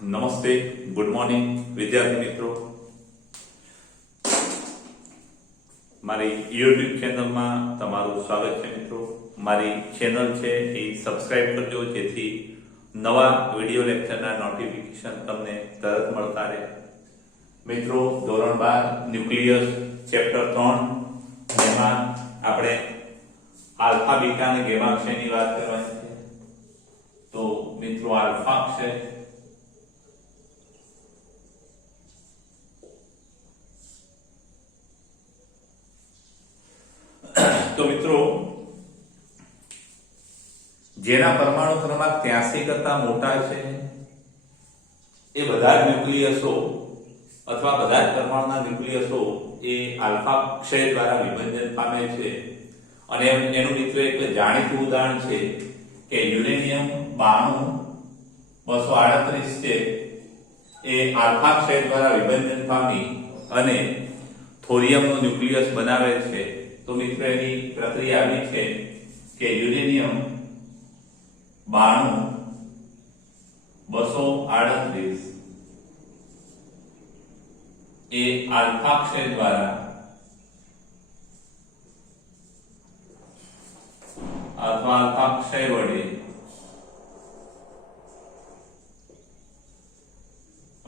નમસ્તે, good morning વિદ્યાર્થી મિત્રો. મારી યુટ્યુબ ચેનલમાં તમારું સ્વાગત છે મિત્રો. મારી ચેનલ છે એ સબસ્ક્રાઇબ કરજો જેથી નવા વિડિયો લેક્ચરના નોટિફિકેશન તમને તરત મળતા રહે. મિત્રો, ધોરણ 12 ન્યુક્લિયસ ચેપ્ટર 3 જેમાં આપણે આલ્ફા બીટા અને ગેમા અક્ષયની વાત કરવાની છે. તો મિત્રો, આલ્ફા અક્ષય તો મિત્રો જેના પરમાણુ ક્રમાંક 83 કરતા મોટા છે એ બધા જ ન્યુક્લિયસો અથવા બધા જ પરમાણુના ન્યુક્લિયસો એ આલ્ફા ક્ષય દ્વારા વિભાજન પામે છે. અને એનું મિત્રો એક જાણીતું ઉદાહરણ છે કે યુરેનિયમ 92 છે એ આલ્ફા ક્ષય દ્વારા વિભાજન પામી અને થોરિયમનું ન્યુક્લિયસ બનાવે છે. તો મિત્રો એની પ્રક્રિયા આવી છે કે યુરેનિયમ 92 એ આલ્ફા ક્ષય દ્વારા અથવા આલ્ફા ક્ષય વડે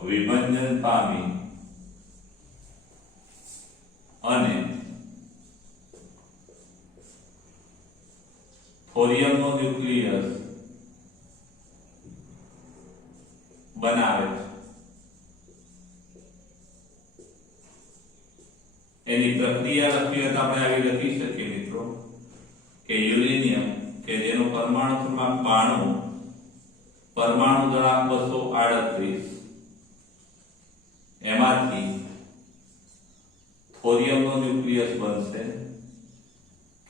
વિભાજન પામી અને થોરિયમનો ન્યુક્લિયસ બનાવે છે. એની પ્રક્રિયા લખવી હોય તો આપણે આવી લખી શકીએ મિત્રો કે યુરેનિયમ કે જેનો પરમાણુ ક્રમાંક 92, પરમાણુ દળાંક 238, એમાંથી થોરિયમનો ન્યુક્લિયસ બનશે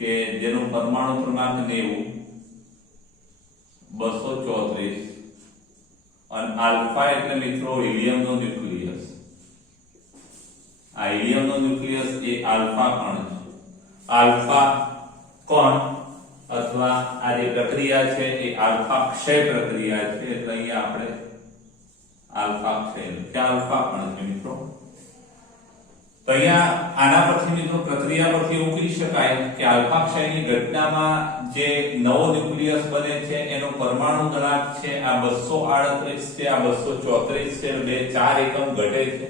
કે જેનો પરમાણુ ક્રમાંક 90, 234 અને આલ્ફા એટલે મિત્રો હિલિયમનો ન્યુક્લિયસ. આ હિલિયમનો ન્યુક્લિયસ એ આલ્ફા કણ છે. આલ્ફા કણ અથવા આ જે પ્રક્રિયા છે એ આલ્ફા ક્ષય પ્રક્રિયા છે. એટલે અહીંયા આપણે આલ્ફા ક્ષય કે આલ્ફા કણ છે મિત્રો. તો અહીંયા આના પરથી મિત્રો પ્રક્રિયા પરથી એવું કહી શકાય કે આલ્ફા ક્ષયની ઘટનામાં જે નવો ન્યુક્લિયસ બને છે એનો પરમાણુ દળાંક છે આ 238 છે, આ 234 છે, બે 4 એકમ ઘટે છે.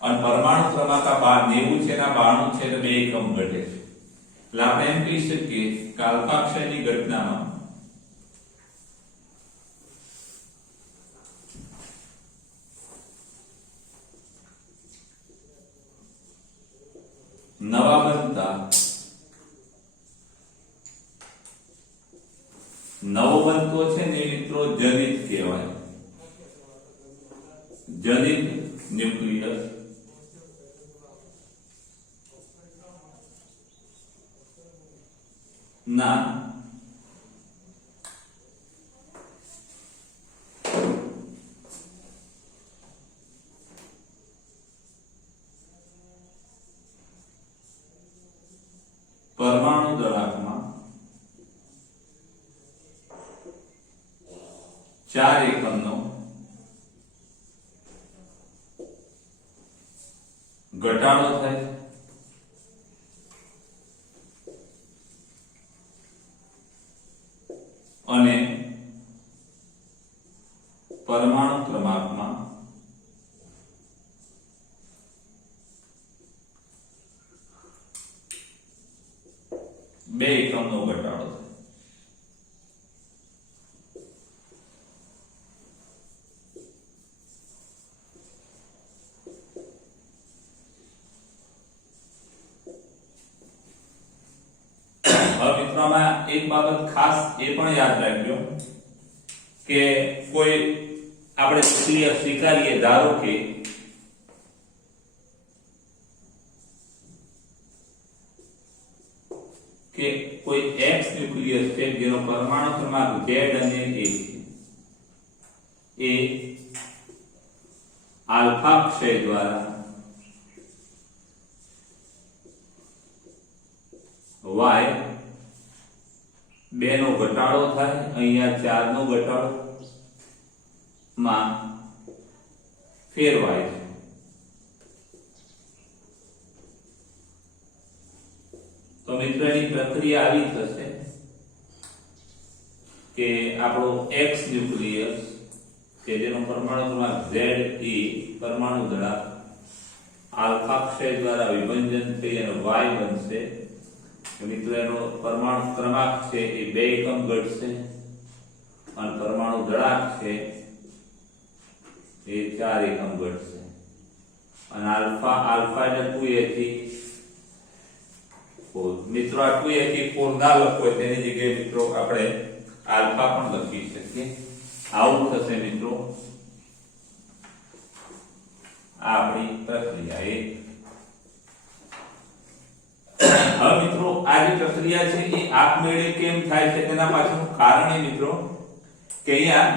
અને પરમાણુ ક્રમાંક આ 90 છે ના 92 છે એટલે 2 એકમ ઘટે છે. એટલે આપણે એમ કહી શકીએ કે આલ્ફા ક્ષયની ઘટનામાં નવા બનતા નવો બનતો છે ને મિત્રો જનિત કહેવાય. જનિત ન્યુક્લિયસ ના પરમાણુ દળાંકમાં 4 એકમનો ઘટાડો થાય અને પરમાણુ ક્રમાંકમાં 2 એકમનો ઘટાડો થાય. હવે મિત્રો આમાં એક બાબત ખાસ એ પણ યાદ રાખજો કે કોઈ આપણે સ્વીકારીએ ધારો કે કોઈ X ન્યુક્લિયસ છે જેનો પરમાણુ ક્રમાંક Z અને A છે એ આલ્ફા ક્ષય દ્વારા y 2 નો ઘટાડો થાય, અહીંયા 4 નો ઘટાડો માં ફેરવાય છે. તો મિત્રો એની પ્રક્રિયા આવી થશે કે આપણો X ન્યુક્લિયસ કે જેનો પરમાણુ ક્રમાંક Z એ પરમાણુ દળાંક આલ્ફા ક્ષય દ્વારા વિભંજન થઈ અને Y બનશે. મિત્રો એનો પરમાણુ ક્રમાંક છે એ 2 એકમ ઘટશે અને પરમાણુ દળાંક છે એ 4 એકમ ઘટશે અને આલ્ફા એટલે 2He4. મિત્રો આ 2He4 ના લખો તેની જગ્યાએ મિત્રો આપણે આલ્ફા પણ લખી શકીએ. આવું થશે મિત્રો આ આપણી પ્રક્રિયા. હવે મિત્રો આ જે પ્રક્રિયા છે એ આપમેળે કેમ થાય છે તેના પાછળનું કારણ એ મિત્રો કે અહીંયા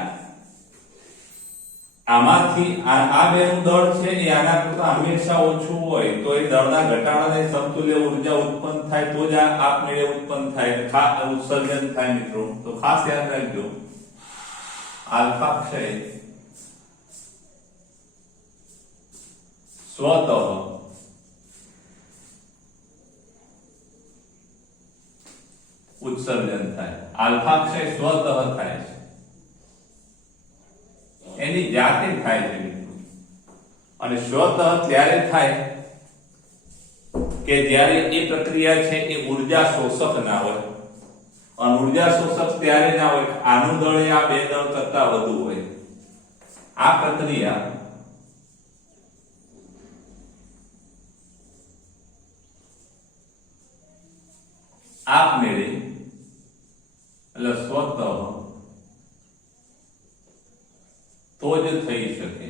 આમાંથી આ બેનું દળ છે એ આના કરતા હંમેશા ઓછું હોય તો એ દળના ઘટાડાને સમતુલ્ય ઊર્જા ઉત્પન્ન થાય તો જ આ આપમેળે ઉત્પન્ન થાય, ખાસ ઉત્સર્જન થાય મિત્રો. તો ખાસ યાદ રાખજો આલ્ફા ક્ષય સ્વતઃ ઉત્સર્જન થાય. આલ્ફા ક્ષય સ્વતઃ થાય છે, એની જાતે થાય છે મિત્રો. અને સ્વતઃ ત્યારે થાય કે જ્યારે એ પ્રક્રિયા છે એ ઊર્જા શોષક ના હોય. અને ઊર્જા શોષક ત્યારે ના હોય આનું દળ એ આ બે દળ કરતા વધુ હોય. આ પ્રક્રિયા આપમેળે એટલે સ્વતઃ તો જ થઈ શકે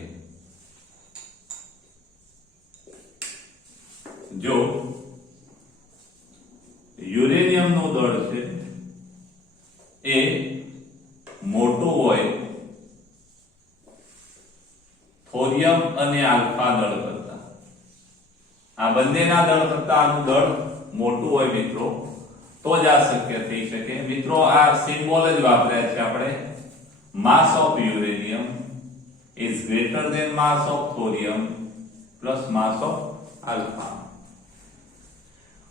જો યુરેનિયમનું દળ છે એ મોટું હોય થોરિયમ અને આલ્ફા દળ કરતા. આ બંનેના દળ કરતા આનું દળ મોટું હોય મિત્રો તો જ આ શક્ય થઈ શકે. મિત્રો આ સિમ્બોલ જ વાપર્યા છે આપણે. માસ of uranium is greater than mass of thorium plus mass of alpha.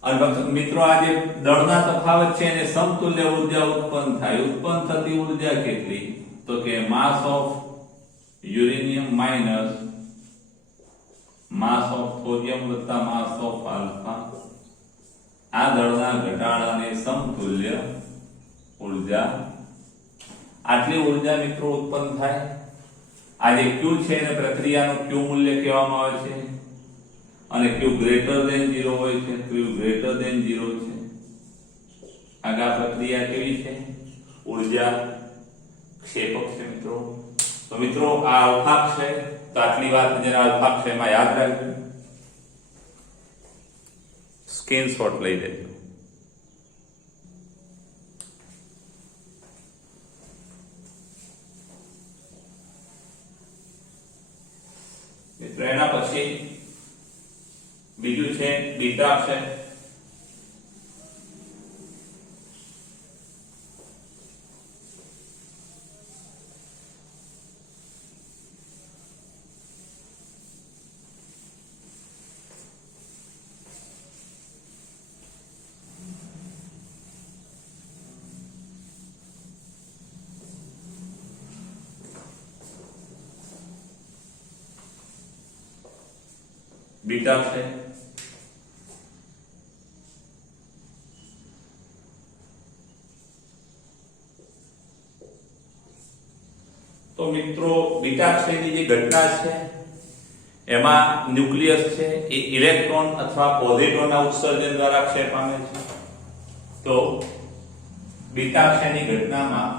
અને મિત્રો આ જે દળના તફાવત છે એને સમતુલ્ય ઊર્જા ઉત્પન્ન થાય. ઉત્પન્ન થતી ઊર્જા કેટલી? તો કે mass of uranium minus mass of thorium વત્તા mass of alpha. આ દળના ઘટાડાને સમતુલ્ય ઊર્જા, આટલી ઊર્જા મિત્રો ઉત્પન્ન થાય. આ જે Q છે એને પ્રક્રિયાનું Q મૂલ્ય કહેવામાં આવે છે અને Q ગ્રેટર ધેન 0 હોય છે. Q ગ્રેટર ધેન 0 છે. આગળ પ્રક્રિયા કેવી છે? ઊર્જા ક્ષેપક છે મિત્રો. તો મિત્રો આ આલ્ફા ક્ષય, તો આટલી વાત જરા આલ્ફા ક્ષયમાં યાદ રાખજો, સ્ક્રીનશોટ લઈ લેજો. મિત્રો એના પછી બીજું છે બીટા ક્ષય. બીટા ક્ષય તો મિત્રો બીટા ક્ષયની જે ઘટના છે એમાં ન્યુક્લિયસ છે એ ઇલેક્ટ્રોન અથવા પોઝિટ્રોનના ઉત્સર્જન દ્વારા ક્ષય પામે છે. તો બીટા ક્ષયની ઘટનામાં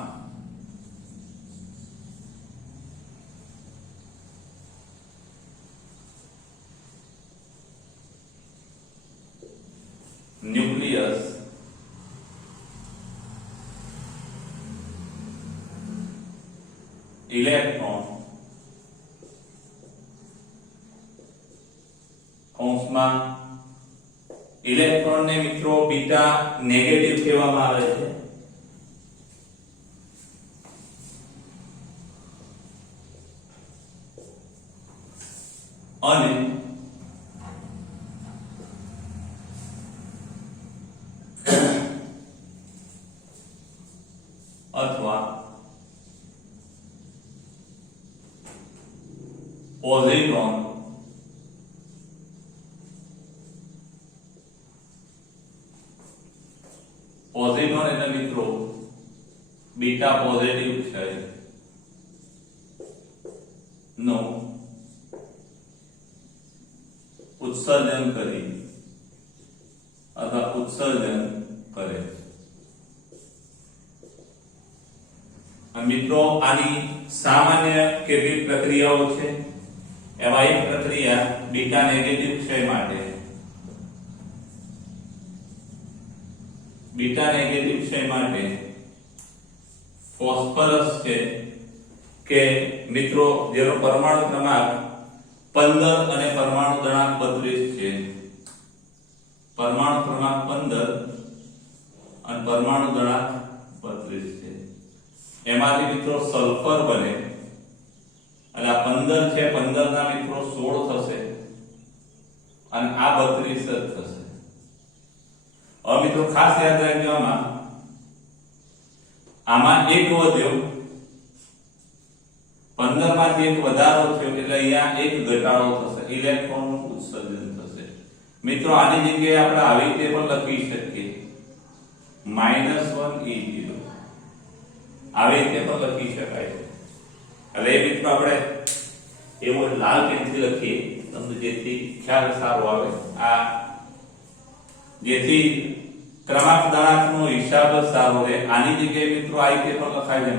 ન્યુક્લિયસ ઇલેક્ટ્રોન કૌંસમાં ઇલેક્ટ્રોનને મિત્રો બીટા નેગેટિવ કહેવામાં આવે છે. અને અથવા પોઝિટ્રોન એટલે મિત્રો બીટા પોઝિટિવ છે નો ઉત્સર્જન કરી અથવા ઉત્સર્જન કરે છે। મિત્રો આની સામાન્ય કેટલીક પ્રક્રિયાઓ છે, એમાં એક પ્રક્રિયા બીટા નેગેટિવ ક્ષય માટે ફોસ્ફરસ છે કે મિત્રો જેનો પરમાણુ ક્રમાંક 15 અને પરમાણુ દળાંક 32 છે, પરમાણુ ક્રમાંક 15 અને પરમાણુ દળાંક 32 છે, એમાંથી મિત્રો સલ્ફર બને અને આ 15 છે, 15 ના મિત્રો 16 થશે અને આ 32 જ થશે। હવે મિત્રો ખાસ યાદ રાખજો આમાં એક વધ્યો, 15 માંથી એક વધારો થયો એટલે અહીંયા એક ઘટાડો થશે, ઇલેક્ટ્રોનનું ઉત્સર્જન થશે। મિત્રો આની જગ્યાએ આપણે આવી રીતે પણ લખી શકીએ -1 E0 આવી રીતે પણ લખી શકાય છે। એટલે મિત્રો આપણે એવો લાલ પેનથી લખીએ તમને જેથી ખ્યાલ સારો આવે, આ જેથી ક્રમાંક દળાંકનો હિસાબ સારો રહે। આની જગ્યાએ મિત્રો આ રીતે પણ લખાય છે -0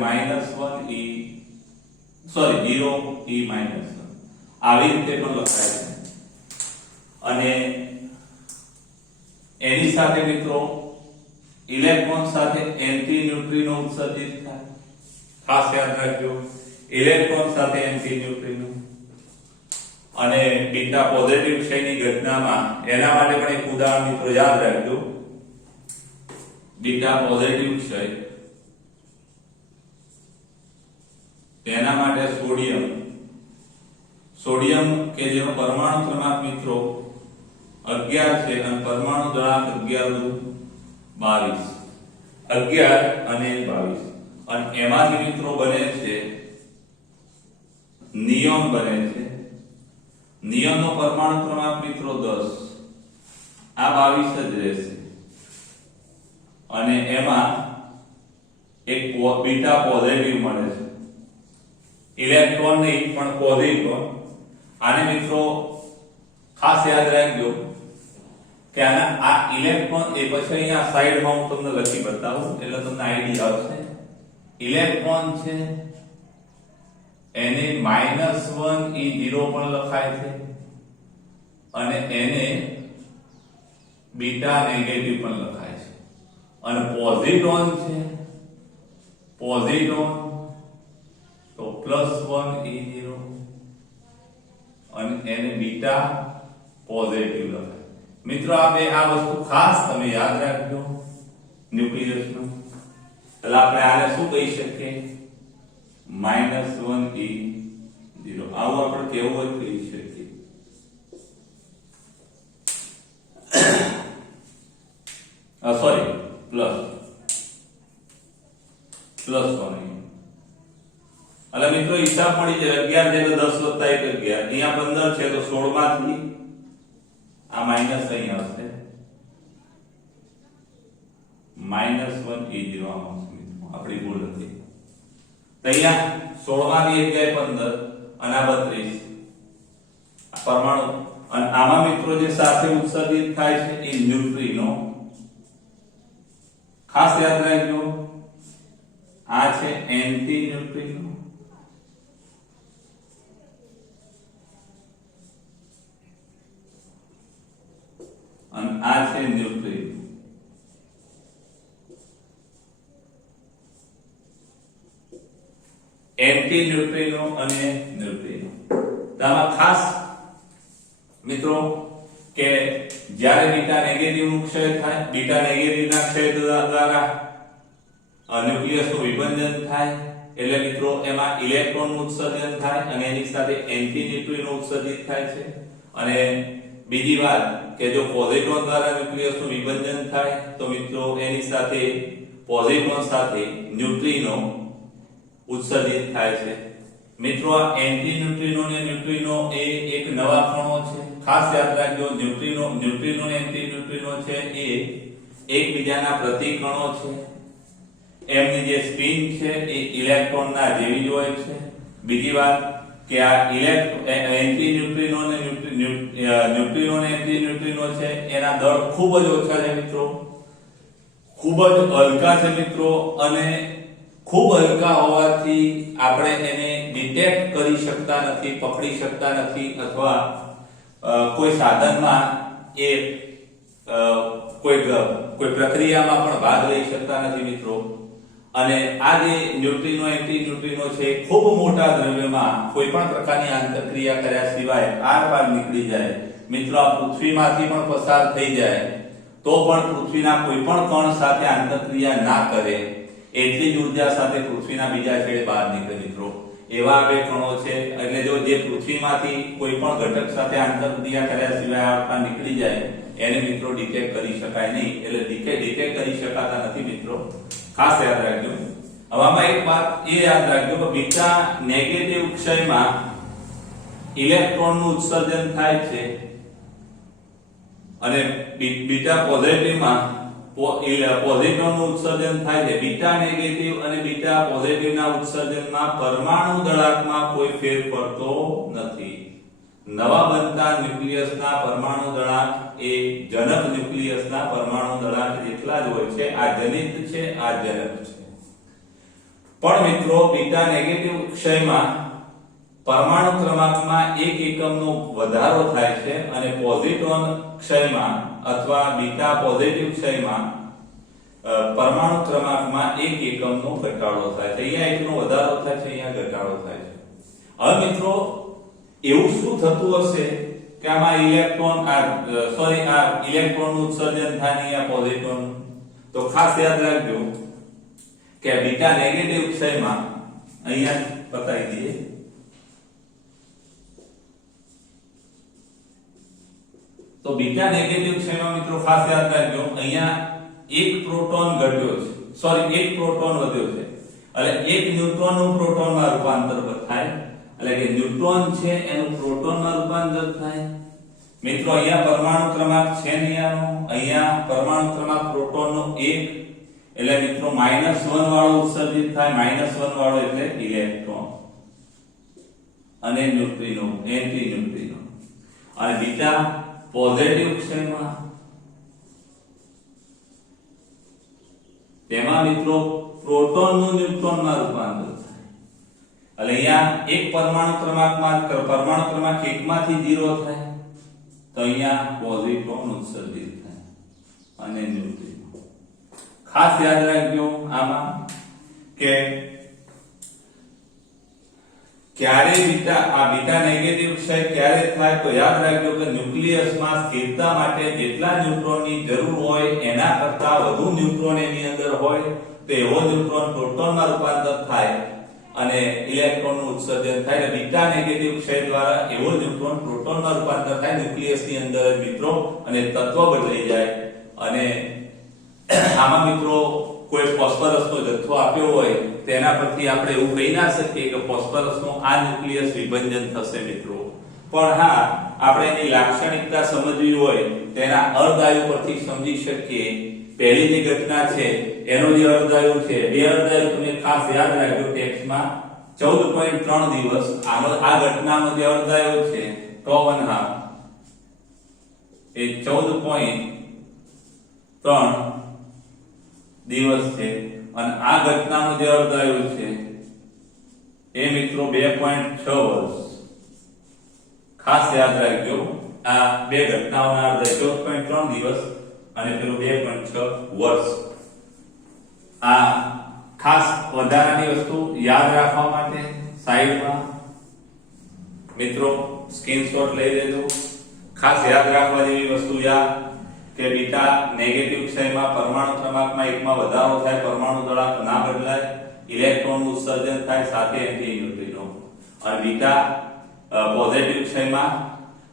E - 1 આવી રીતે પણ લખાય છે। અને એની સાથે મિત્રો ઇલેક્ટ્રોન સાથે એન્ટી ન્યુટ્રિનો ઉત્સર્જિત થાય, ખાસ યાદ રાખજો ઇલેક્ટ્રોન સાથે એન્ટી ન્યુટ્રિનો। અને બીટા પોઝિટિવ ક્ષયની ઘટનામાં એના માટે પણ એક ઉદાહરણ મિત્રો યાદ રાખજો, બીટા પોઝિટિવ ક્ષય તેના માટે સોડિયમ કે જેનો પરમાણુ ક્રમાંક મિત્રો 11 છે અને પરમાણુ દળાંક 11 અને 22 અને એમાંથી મિત્રો બને છે નિયોન બને છે। નિયોનનો પરમાણુ ક્રમાંક મિત્રો 10, આ 22 જ રહેશે અને એમાં એક બીટા પોઝિટિવ મળે છે, ઇલેક્ટ્રોન નહીં પણ પોઝિટ્રોન। આને મિત્રો ખાસ યાદ રાખજો કે આ ઇલેક્ટ્રોન એ પછી અહીંયા સાઈડમાં હું તમને લખી બતાવું એટલે તમને આઈડિયા આવશે। ઇલેક્ટ્રોન છે એને -1 E0 પણ લખાય છે અને એને બીટા નેગેટિવ પણ લખાય છે। અને પોઝિટ્રોન છે, પોઝિટ્રોન તો +1 E0 અને એને બીટા પોઝિટિવ લખાય। મિત્રો આ વસ્તુ ખાસ તમે યાદ રાખજો ન્યુક્લિયસનું। એટલે આપણે આને શું કહી શકીએ -1 E0 આવું આપણે કેવું હોય કહી શકીએ। સોરી +1 એટલે મિત્રો હિસાબ મળી જાય 11 10 + 1 11, અહીંયા 15 છે તો 16 માંથી આ માઈનસ અહીંયા હશે -1 E0 આપણી ભૂલ હતી। તો અહીંયા 16 માંથી 1 જાય 15 અને આ 32 પરમાણુ અને આમાં મિત્રો જે સાથે ઉત્સર્જિત થાય છે એ ન્યુટ્રિનો। ખાસ યાદ રાખજો આ છે એન્ટી ન્યુટ્રિનો અને આ છે ન્યુટ્રિનો। એન્ટી ન્યુટ્રિનો અને ન્યુટ્રિનો તો આમાં ખાસ મિત્રો કે જ્યારે બીટા નેગેટિવ નું ક્ષય થાય, બીટા નેગેટિવ ના ક્ષય દ્વારા ન્યુક્લિયસ નું વિભંજન થાય એટલે મિત્રો એમાં ઇલેક્ટ્રોનનું ઉત્સર્જન થાય અને એની સાથે એન્ટી ન્યુટ્રિનો ઉત્સર્જિત થાય છે. અને બીજી વાત કે જો પોઝિટ્રોન દ્વારા ન્યુક્લિયસનું વિભાજન થાય તો મિત્રો એની સાથે પોઝિટ્રોન સાથે ન્યુટ્રિનો ઉત્સર્જિત થાય છે. મિત્રો આ એન્ટી ન્યુટ્રિનો અને ન્યુટ્રિનો એ એક નવા કણો છે. ખાસ યાદ રાખજો, ન્યુટ્રિનો અને એન્ટી ન્યુટ્રિનો છે એ એકબીજાના પ્રતિકણો છે. એમની જે સ્પિન છે એ ઇલેક્ટ્રોનના જેવી જ હોય છે. બીજી વાત કે આ એન્ટી ન્યુટ્રિનો અને ન્યુટ્રિનો અને એન્ટી ન્યુટ્રિનો છે એના દળ ખૂબ જ ઓછા છે મિત્રો, ખૂબ જ હલકા છે મિત્રો. અને ખૂબ હલકા હોવાથી આપણે એને ડિટેક્ટ કરી શકતા નથી, પકડી શકતા નથી, અથવા કોઈ સાધનમાં એ કોઈ પ્રક્રિયામાં પણ ભાગ લઈ શકતા નથી મિત્રો. અને આ જે ન્યુટ્રિનો એન્ટી ન્યુટ્રિનો છે ખૂબ મોટા દ્રવ્યમાં કોઈ પણ પ્રકારની આંતરક્રિયા કર્યા સિવાય આરપાર નીકળી જાય મિત્રો. આ પૃથ્વીમાંથી પણ પસાર થઈ જાય તો પણ પૃથ્વીના કોઈ પણ કણ સાથે આંતરક્રિયા ના કરે એટલી જ ઉર્જા સાથે પૃથ્વીના બીજા છેડે બહાર નીકળે મિત્રો. એવા બે કણો છે. એટલે જો જે પૃથ્વીમાંથી કોઈ પણ ઘટક સાથે આંતરક્રિયા કર્યા સિવાય આરપાર નીકળી જાય એને મિત્રો ડિટેક્ટ કરી શકાય નહીં. એટલે ડિટેક્ટ કરી શકાતા નથી મિત્રો, ખાસ યાદ રાખજો. હવે આમાં એક વાત એ યાદ રાખજો કે બીટા નેગેટિવ ક્ષયમાં ઇલેક્ટ્રોનનું ઉત્સર્જન થાય છે અને બીટા પોઝિટિવમાં પોઝિટ્રોનનું ઉત્સર્જન થાય છે. બીટા નેગેટિવ અને બીટા પોઝિટિવના ઉત્સર્જનમાં પરમાણુ દળાંકમાં કોઈ ફેર પડતો નથી. નવા બનતા ન્યુક્લિયસના પરમાણુ દળાંક એ જનક ન્યુક્લિયસના પરમાણુ દળાંક જેટલા જ હોય છે. આ જનિત છે, આ જનક છે. પણ મિત્રો બીટા નેગેટિવ ક્ષયમાં પરમાણુ ક્રમાંકમાં 1 એકમનો વધારો થાય છે અને પોઝિટ્રોન ક્ષયમાં અથવા બીટા પોઝિટિવ ક્ષયમાં પરમાણુ ક્રમાંકમાં 1 એકમનો ઘટાડો થાય છે. અહીંયા એકનો વધારો થાય છે, અહીંયા ઘટાડો થાય છે. હવે મિત્રો એવું શું થતું હશે કે આમાં ઇલેક્ટ્રોનનું ઉત્સર્જન થાય ને અહીંયા પોઝિટ્રોન? તો ખાસ યાદ રાખજો કે બીટા નેગેટિવ ક્ષયમાં અહીંયા બતાવી દઈએ તો બીટા નેગેટિવ ક્ષયમાં મિત્રો ખાસ યાદ રાખજો અહીંયા એક પ્રોટોન ઘટ્યો છે, એક પ્રોટોન વધ્યો છે. એટલે એક ન્યુટ્રોનનું પ્રોટોનમાં રૂપાંતર થાય, એટલે કે ન્યુટ્રોન છે એનું પ્રોટોનમાં રૂપાંતર થાય. મિત્રો અહીંયા પરમાણુ ક્રમાંક છે ને અહીંયા પરમાણુ ક્રમાંક પ્રોટોનનો 1, એટલે મિત્રો -1 વાળો ઉત્સર્જિત થાય. -1 વાળો એટલે ઇલેક્ટ્રોન અને ન્યુટ્રિનો એન્ટી ન્યુટ્રિનો. અને બીટા પોઝિટિવ ક્ષયમાં તેમાં મિત્રો પ્રોટોનનું ન્યુટ્રોનમાં રૂપાંતર થાય. એટલે અહીંયા એક પરમાણુ ક્રમાંક 1 માંથી 0 થાય તો અહીંયા પોઝિટ્રોન ઉત્સર્જિત થાય અને ન્યુટ્રિનો. ખાસ યાદ રાખજો આમાં કે ક્યારે બીટા નેગેટિવ ક્ષય ક્યારે થાય તો યાદ રાખજો કે ન્યુક્લિયસમાં સ્થિરતા માટે જેટલા ન્યુટ્રોનની જરૂર હોય એના કરતા વધુ ન્યુટ્રોન એની અંદર હોય તો એવો ન્યુટ્રોન પ્રોટોનમાં રૂપાંતર થાય અને ઇલેક્ટ્રોનનું ઉત્સર્જન થાય. બીટા નેગેટિવ ક્ષય દ્વારા એવો ન્યુટ્રોન પ્રોટોનમાં રૂપાંતર થાય ન્યુક્લિયસની અંદર જ મિત્રો, અને તત્વ બદલાઈ જાય. અને આમાં મિત્રો કોઈ ફોસ્ફરસનો જથ્થો આપ્યો હોય તેના પરથી આપણે એવું કહી ના શકીએ કે ફોસ્ફરસનું આ ન્યુક્લિયસ વિભાજન થશે મિત્રો. પણ હા, આપણે એની લાક્ષણિકતા સમજવી હોય તેના અર્ધઆયુ પરથી સમજી શકીએ. પહેલી જે ઘટના છે એનો જે અર્ધઆયુ છે, બે અર્ધઆયુ તમે ખાસ યાદ રાખજો ટેક્સ્ટમાં 14.3 દિવસ. આ ઘટનાનો જે અર્ધઆયુ છે τ½ એ 14.3 દિવસ છે. અને આ ઘટનાનો જે અર્ધઆયુ છે એ મિત્રો 2.6 વર્ષ. ખાસ યાદ રાખજો આ બે ઘટનાઓના અર્ધઆયુ 14.3 દિવસ અને પેલો 2.6 વર્ષ. આ ખાસ વધારાની વસ્તુ યાદ રાખવા માટે સાઈડમાં મિત્રો સ્ક્રીનશોટ લઈ લેજો. ખાસ યાદ રાખવા જેવી વસ્તુ કે બીટા નેગેટિવ ક્ષયમાં પરમાણુ ક્રમાંકમાં 1 માં વધારો થાય, પરમાણુ દળાંક ના બદલાય. ઇલેક્ટ્રોનનું ઉત્સર્જન થાય સાથે એન્ટી ન્યુટ્રિનો, અને બીટા પોઝિટિવ ક્ષયમાં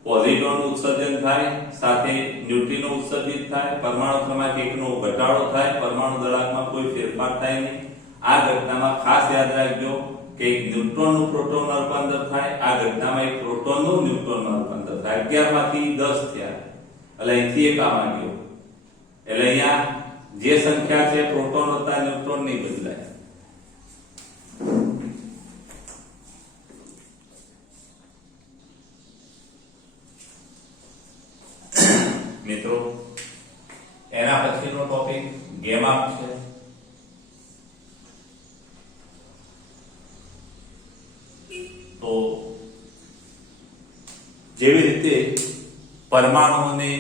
પોઝિટ્રોનનું ઉત્સર્જન થાય સાથે ન્યુટ્રિનો ઉત્સર્જિત થાય, પરમાણુ ક્રમાંક 1 નો ઘટાડો થાય, પરમાણુ દળાંકમાં કોઈ ફેરફાર થાય નહીં. આ ઘટનામાં ખાસ યાદ રાખજો કે એક ન્યુટ્રોનનું પ્રોટોનમાં રૂપાંતર થાય, આ ઘટનામાં એક પ્રોટોનનું ન્યુટ્રોનમાં રૂપાંતર થાય. 11 માંથી 10 થયા એટલે અહીંથી એક આમાં ગયો, એટલે અહીંયા જે સંખ્યા છે પ્રોટોન વત્તા ન્યુટ્રોન નહીં બદલાય. મિત્રો એના પછીનો ટોપિક ગેમા છે. તો જેવી રીતે પરમાણુઓની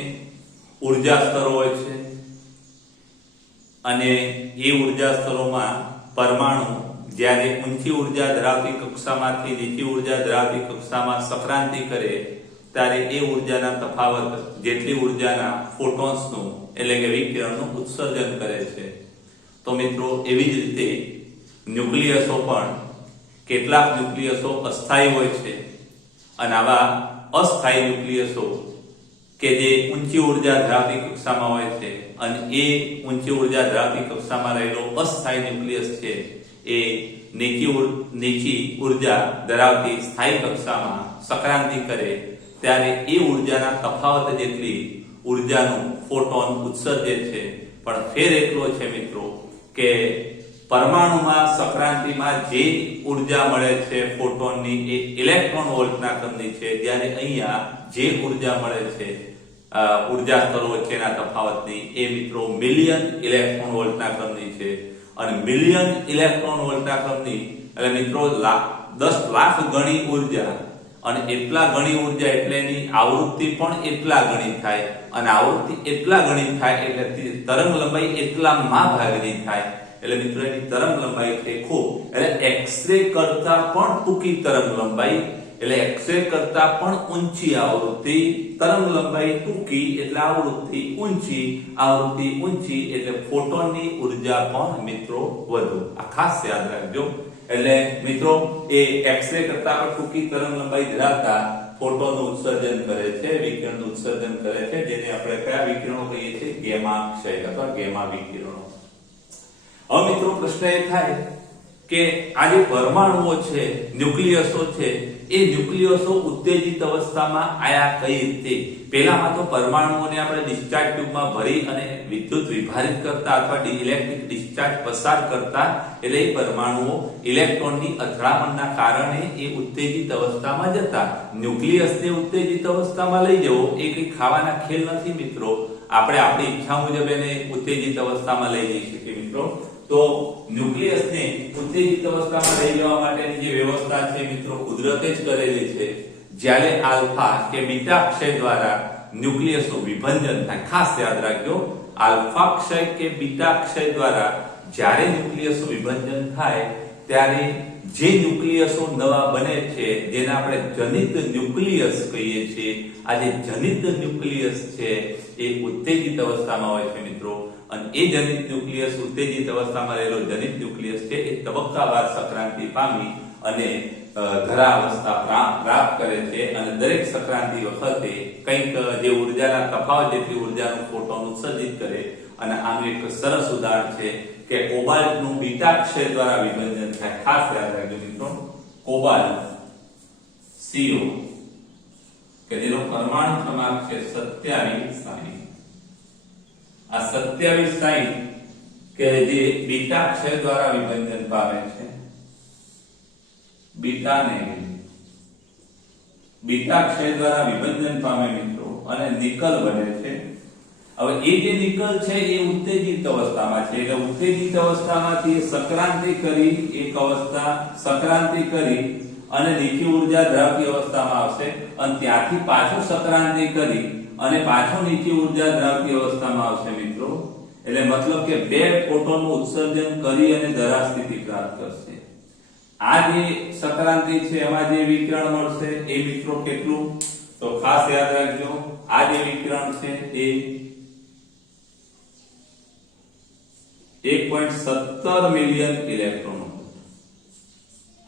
ઉર્જા સ્તરો હોય છે અને એ ઉર્જા સ્તરોમાં પરમાણુ જ્યારે ઊંચી ઉર્જા ધરાવતી કક્ષામાંથી નીચી ઉર્જા ધરાવતી કક્ષામાં સક્રાંતિ કરે ત્યારે એ ઉર્જાના તફાવત જેટલી ઉર્જાના ફોટોન્સનું એટલે કે વિકિરણનું ઉત્સર્જન કરે છે. તો મિત્રો એવી જ રીતે ન્યુક્લિયસો પણ કેટલાક ન્યુક્લિયસો અસ્થાયી હોય છે અને આવા અસ્થાયી ન્યુક્લિયસો કે જે ઊંચી ઉર્જા ધરાવતી કક્ષામાં હોય છે અને એ ઊંચી ઉર્જા ધરાવતી કક્ષામાં રહેલો અસ્થાયી ન્યુક્લિયસ છે એ નીચી ઉર્જા ધરાવતી સ્થાયી કક્ષામાં સક્રાંતિ કરે ત્યારે એ ઉર્જાના તફાવત જેટલી ઉર્જાનું ફોટોન ઉત્સર્જે છે. પણ ફેર એટલો છે મિત્રો કે પરમાણુમાં સક્રાંતિમાં જે ઉર્જા મળે છે ફોટોનની એ ઇલેક્ટ્રોન વોલ્ટના ક્રમની છે, જ્યારે અહીંયા જે ઉર્જા મળે છે ઉર્જા સ્તરો વચ્ચેના તફાવતની એ મિત્રો મિલિયન ઇલેક્ટ્રોન વોલ્ટના ક્રમની છે. અને મિલિયન ઇલેક્ટ્રોન વોલ્ટના ક્રમની એટલે મિત્રો 10 લાખ ગણી ઉર્જા, અને એટલા ગણી ઉર્જા એટલે એની આવૃત્તિ પણ એટલા ગણી થાય, અને આવૃત્તિ એટલા ગણી થાય એટલે તરંગ લંબાઈ એટલામાં ભાગની થાય. એટલે મિત્રો એની તરંગ લંબાઈ છે ખૂબ, એટલે એક્સ-રે કરતા પણ ટૂંકી તરંગ લંબાઈ, એટલે એક્સ-રે કરતા પણ ઊંચી આવૃત્તિ, તરંગ લંબાઈ ટૂંકી એટલે આવૃત્તિ ઊંચી, આવૃત્તિ ઊંચી એટલે ફોટોનની ઉર્જા પણ મિત્રો વધુ. આ ખાસ યાદ રાખજો. એટલે મિત્રો એ એક્સ-રે કરતા પણ ટૂંકી તરંગ લંબાઈ ધરાવતા ફોટોનનું ઉત્સર્જન કરે છે, વિકિરણનું ઉત્સર્જન કરે છે, જેને આપણે કયા વિકિરણો કહીએ છીએ? ગેમા ક્ષય અથવા ગેમા વિકિરણો. હવે મિત્રો પ્રશ્ન એ થાય કે આ જે પરમાણુઓ છે, ન્યુક્લિયસો છે, એ ન્યુક્લિયસો ઉત્તેજિત અવસ્થામાં આયા કઈ રીતે? પહેલામાં તો પરમાણુઓને આપણે ડિસ્ચાર્જ ટ્યુબમાં ભરી અને વિદ્યુત વિભારિત કરતા અથવા ઇલેક્ટ્રિક ડિસ્ચાર્જ પસાર કરતા, એટલે એ પરમાણુઓ ઇલેક્ટ્રોનની અથડામણના કારણે એ ઉત્તેજિત અવસ્થામાં જતા. ન્યુક્લિયસને ઉત્તેજિત અવસ્થામાં લઈ જવો એ કઈ ખાવાના ખેલ નથી મિત્રો. આપણે આપણી ઈચ્છા મુજબ એને ઉત્તેજિત અવસ્થામાં લઈ જઈ શકીએ મિત્રો. તો ન્યુક્લિયસને ઉત્તેજિત અવસ્થામાં લઈ જવા માટેની જે વ્યવસ્થા છે મિત્રો કુદરતે જ કરેલી છે. જ્યારે આલ્ફા કે બીટા ક્ષય દ્વારા ન્યુક્લિયસનું વિભંજન થાય, ખાસ યાદ રાખજો, આલ્ફા ક્ષય કે બીટા ક્ષય દ્વારા જ્યારે ન્યુક્લિયસનું વિભંજન થાય ત્યારે જે ન્યુક્લિયસો નવા બને છે, જેને આપણે જનિત ન્યુક્લિયસ કહીએ છીએ, આ જે જનિત ન્યુક્લિયસ છે એ ઉત્તેજિત અવસ્થામાં હોય છે મિત્રો. અને એ જનિત ન્યુક્લિયસ, ઉત્તેજિત અવસ્થામાં રહેલો જનિત ન્યુક્લિયસ છે એ તબક્કાવાર સક્રાંતિ પામી અને ધરા અવસ્થા પ્રાપ્ત કરે છે. અને દરેક સક્રાંતિ વખતે કંઈક જે ઉર્જાના તફાવત જેટલી ઉર્જાનું ફોટોન ઉત્સર્જિત કરે. અને આનું એક સરસ ઉદાહરણ છે કે કોબાલ્ટનું બીટા ક્ષય દ્વારા વિભંજન થાય. ખાસ યાદ રાખજો મિત્રો, કોબાલ્ટ CO કે જેનો પરમાણુ ક્રમાંક છે 2760. આ 2760 કે જે બીટા ક્ષય દ્વારા વિભંજન પામે છે, બીટા ક્ષય દ્વારા વિભંજન પામે મિત્રો અને નિકલ બને છે. હવે એ જે નિકલ છે એ ઉત્તેજિત અવસ્થામાં છે, એટલે ઉત્તેજિત અવસ્થામાંથી સક્રાંતિ કરી એક અવસ્થા સક્રાંતિ કરી અને નીચી ઉર્જા ધરાવતી અવસ્થામાં આવશે, અને ત્યાંથી પાછું સક્રાંતિ કરી અને પાછું નીચી ઉર્જા ધરાવતી અવસ્થામાં આવશે મિત્રો. એટલે મતલબ કે બે ફોટોનનું ઉત્સર્જન કરી અને ધરા સ્થિતિ પ્રાપ્ત કરશે. આ જે સક્રાંતિ છે એમાં જે વિકિરણ મળશે એ મિત્રો કેટલું? તો ખાસ યાદ રાખજો, આ જે વિકિરણ છે એ 1.17 મિલિયન ઇલેક્ટ્રોનો.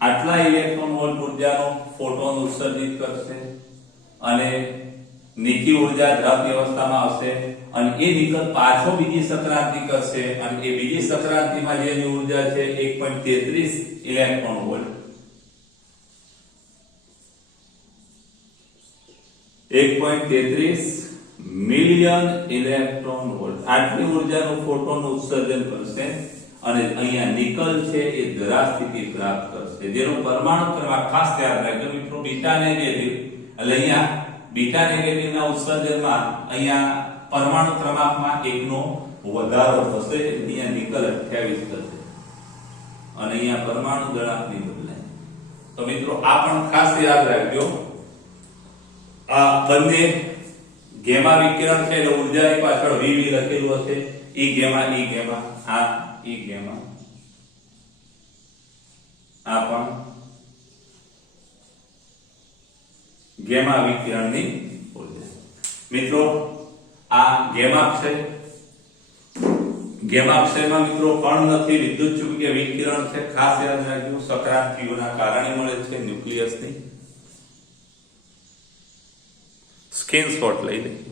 આટલા ઇલેક્ટ્રોન વોલ્ટ ઉર્જાનો ફોટોન ઉત્સર્જિત કરશે અને નીચી ઉર્જા દ્રવ્ય અવસ્થામાં આવશે અને એ નિકલ પાછો બીજી સક્રાંતિ કરશે અને એ બીજી સક્રાંતિમાં જેની ઉર્જા છે 1.33 electron volt 1.33 million electron volt આટલી ઉર્જાનું ફોટોન ઉત્સર્જન કરશે અને અહીંયા નિકલ છે એ ધરા સ્થિતિ પ્રાપ્ત કરશે જેનો પરમાણુ ક્રમાંક ખાસ ધ્યાન રાખજો મિત્રો બીટા નેગેટિવ એટલે અહીંયા બીટા નેગેટિવ ના ઉત્સર્જનમાં અહીંયા પરમાણુ ક્રમાંકમાં 1 નો વધારો થશે અહીંયા નિકલ 28 થશે અને અહીંયા પરમાણુ દળાંકની બદલાય તો મિત્રો આ પણ ખાસ યાદ રાખજો આ બંને ગેમા વિકિરણ છે એટલે ઉર્જાની પાછળ v લખેલું હશે ઈ ગેમા આ ઈ ગેમા આ પણ ગેમા વિકિરણની ઉર્જા મિત્રો આ ગેમાક્ષયમાં મિત્રો કણ નથી વિદ્યુત ચુંબકીય વિકિરણ છે ખાસ યાદ રાખજો સક્રાંતિઓના કારણે મળે છે ન્યુક્લિયસની સ્ક્રીનશોટ લઈ લેજો